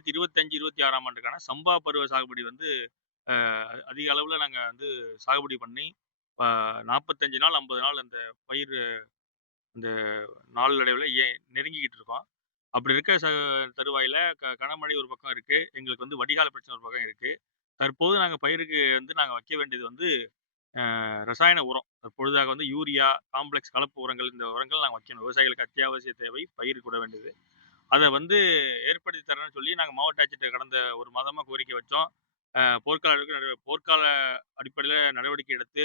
2025, 26ஆம் ஆண்டுக்கான சம்பா பருவ சாகுபடி வந்து அ அதிக அளவுல நாங்க வந்து சாகுபடி பண்ணி, அ 45 நாள், 50 நாள் அந்த பயிர் அந்த நாளடைவுல நெருங்கிக்கிட்டு இருக்கோம். அப்படி இருக்க தருவாயில கனமழை ஒரு பக்கம் இருக்கு. எங்களுக்கு வந்து வடிகால் பிரச்சனை ஒரு பக்கம் இருக்கு. தற்போது நாங்க பயிருக்கு வந்து நாங்க வைக்க வேண்டியது வந்து ரசாயன உரம். தற்பொழுதாக வந்து யூரியா, காம்ப்ளக்ஸ் கலப்பு உரங்கள் இந்த உரங்கள் நாங்க வைக்கணும். விவசாயிகளுக்கு அத்தியாவசிய தேவை பயிருக்கு விட வேண்டியது. அத வந்து ஏற்படுத்தி தரேன்னு சொல்லி நாங்க மாவட்ட ஆட்சியர்ட்ட கடந்த 1 மாதமா கோரிக்கை வச்சோம். போர்க்கால அடிப்படையில நடவடிக்கை எடுத்து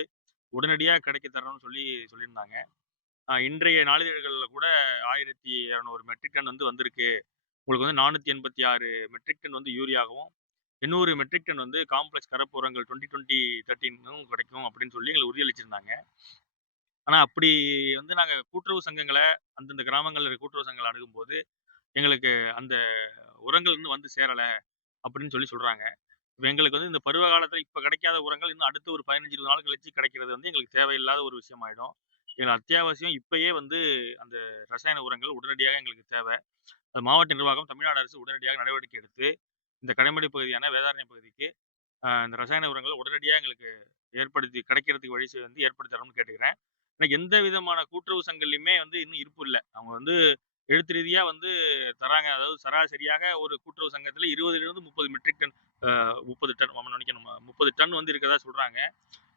உடனடியா கிடைக்க தரணும்னு சொல்லியிருந்தாங்க. இன்றைய நாளிதழ்கள்ல கூட 1200 மெட்ரிக் டன் வந்து வந்திருக்கு. உங்களுக்கு வந்து 486 மெட்ரிக் டன் வந்து யூரியாவும், 800 மெட்ரிக் டன் வந்து காம்ப்ளக்ஸ் கலப்பு உரங்கள் 20, 13 கிடைக்கும் அப்படின்னு சொல்லி எங்களுக்கு உறுதியளிச்சிருந்தாங்க. ஆனா அப்படி வந்து நாங்க கூட்டுறவு சங்கங்கள அந்தந்த கிராமங்கள்ல இருக்க கூட்டுறவு சங்கங்கள அணுகும்போது, எங்களுக்கு அந்த உரங்கள் இன்னும் வந்து சேரல அப்படின்னு சொல்றாங்க. இப்ப எங்களுக்கு வந்து இந்த பருவ காலத்துல இப்ப கிடைக்காத உரங்கள் இன்னும் அடுத்து ஒரு 15, 20 நாள் கழிச்சு கிடைக்கிறது வந்து எங்களுக்கு தேவையில்லாத ஒரு விஷயமாயிடும். எங்களுக்கு அத்தியாவசியம் இப்பயே வந்து அந்த ரசாயன உரங்கள் உடனடியாக எங்களுக்கு தேவை. அது மாவட்ட நிர்வாகம், தமிழ்நாடு அரசு உடனடியாக நடவடிக்கை எடுத்து, இந்த கடைமடை பகுதியான வேதாரண்யம் பகுதிக்கு இந்த ரசாயன உரங்கள உடனடியா எங்களுக்கு ஏற்படுத்தி கிடைக்கிறதுக்கு வந்து ஏற்படுத்தி தரணும்னு கேட்டுக்கிறேன். ஏன்னா எந்த விதமான கூட்டுறவு சங்கங்கள்லயுமே வந்து இன்னும் இருப்பு இல்ல. அவங்க வந்து எழுத்து ரீதியா வந்து தராங்க. அதாவது சராசரியாக ஒரு கூட்டுறவு சங்கத்துல 20லிருந்து 30 மெட்ரிக் டன் 30 டன் மன்னிக்கணும் 30 டன் வந்து இருக்கிறதா சொல்றாங்க.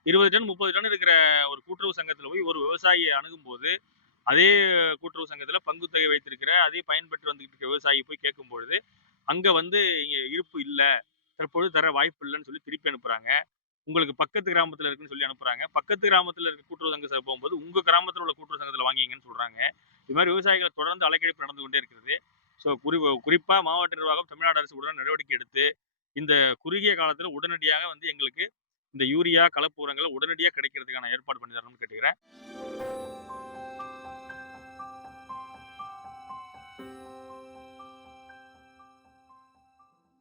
20 டன், 30 டன் இருக்கிற ஒரு கூட்டுறவு சங்கத்துல போய் ஒரு விவசாயிய அணுகும்போது, அதே கூட்டுறவு சங்கத்துல பங்குத் தொகை வைத்திருக்கிற, அதே பயன்பெற்று வந்துகிட்டு இருக்க விவசாயி போய் கேட்கும்பொழுது, அங்க வந்து இங்க இருப்பு இல்ல. தற்பொழுது தர வாய்ப்பு இல்லன்னு சொல்லி திருப்பி அனுப்புறாங்க. உங்களுக்கு பக்கத்து கிராமத்துல இருக்குன்னு சொல்லி அனுப்புறாங்க. பக்கத்து கிராமத்துல இருக்க கூட்டுறவு சங்க போகும்போது, உங்க கிராமத்துல உள்ள கூட்டுறவு சங்கத்துல வாங்கிக்கங்கன்னு சொல்றாங்க. இது மாரி விவசாயிகள தொடர்ந்து அலைக்கழிப்பு நடந்து கொண்டே இருக்கிறது. ஸோ குறிப்பா மாவட்ட நிர்வாகம், தமிழ்நாடு அரசு உடனே நடவடிக்கை எடுத்து, இந்த குறுகிய காலத்துல உடனடியாக வந்து எங்களுக்கு இந்த யூரியா, கலப்பு உரங்கள் உடனடியா கிடைக்கிறதுக்கான ஏற்பாடு பண்ணி தரணும்னு கேட்டுக்கிறேன்.